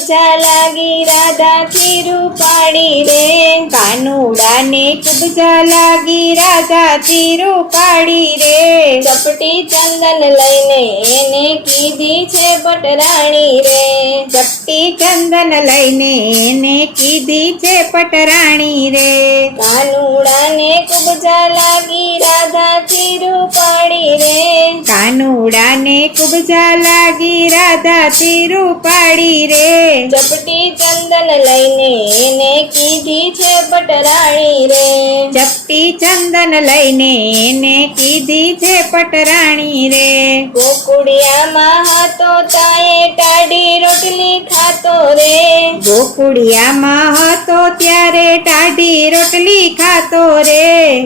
કુબજા લાગી રાધાથી રૂપાળી રે કાનુડાને કુબજા લાગી રાધાથી રૂપાળી રે ચપટી ચંદન લઈને એને કીધી છે પટરાણી રે ચપટી ચંદન લઈને એને કીધી છે પટરાણી રે કાનુડાને કુબજા લાગી રાધાથી રૂપાળી રે કાનુડાને કુબજા લાગી રાધાથી રૂપાળી રે ચપટી ચંદન લઈને એને કીધી છે પટરાણી રે ચપટી ચંદન લઈને એને કીધી છે પટરાણી રે ગોકુળિયામાં હતો તાએ ટાઢી રોટલી ખાતો રે ગોકુળિયામાં હતો ત્યારે ટાઢી રોટલી ખાતો રે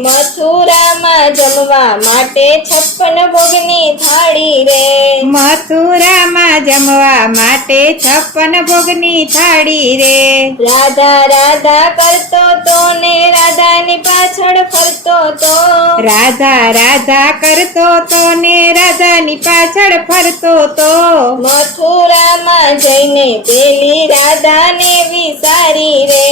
મથુરામાં જમવા માટે 56 ભોગની થાળી રે મથુરામાં જમવા માટે 56 ભોગની થાળી રે રાધા રાધા કરતો તો ને રાધાની પાછળ ફરતો તો રાધા રાધા કરતો તો ને રાધાની પાછળ ફરતો તો મથુરામાં જઈને પેલી રાધાને વિસારી રે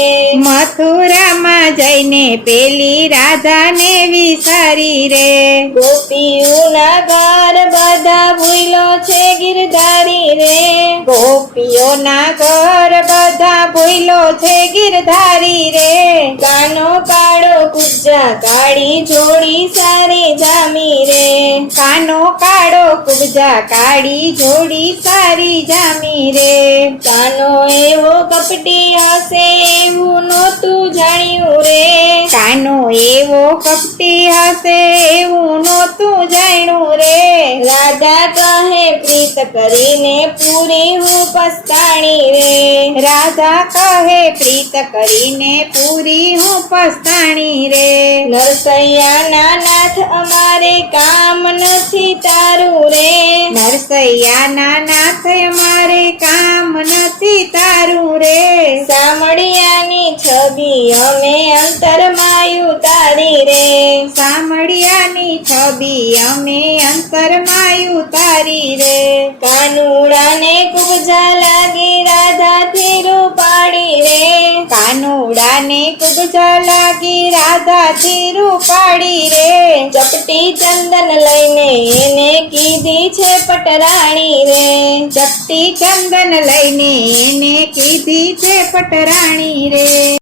મથુરામાં જઈને પેલી રાધાને વિસારી રે ગોપીઓના ઘર બધા ભૂલો છે ગિરધારી રે ગોપીઓના ઘર બધા ભૂલો છે ગિરધારી રે કાનો કાળો કુબજા કાળી જોડી સારી જામી રે કાનો કાળો કુબજા કાળી જોડી સારી જામી રે કાનો એવો કપટી હશે એવું નહોતું જાણ્યું રે કાનો એવો કપટી હશે એવું નહોતું જાણ્યું રે રાધા કહે પ્રીત કરીને પૂરી હું પસ્તાણી રે રાધા કહે પ્રીત કરીને પૂરી હું પસ્તાણી રે નરસૈયાના નાથ અમારે કામ નથી તારું રે નરસૈયાના નાથ અમારે કામ નથી તારું રે સામળિયાની છબી અમે અંતરમાં ઉતારી રે સામળિયાની છબી અમે અંતરમાં ઉતારી રે કાનુડાને કુબજા લાગી રાધાથી રૂપાળી રે કાનુડાને કુબજા લાગી રાધાથી રૂપાળી રે ચપટી ચંદન લઈને એને કીધી છે પટરાણી રે ચપટી ચંદન લઈને એને કીધી છે પટરાણી રે।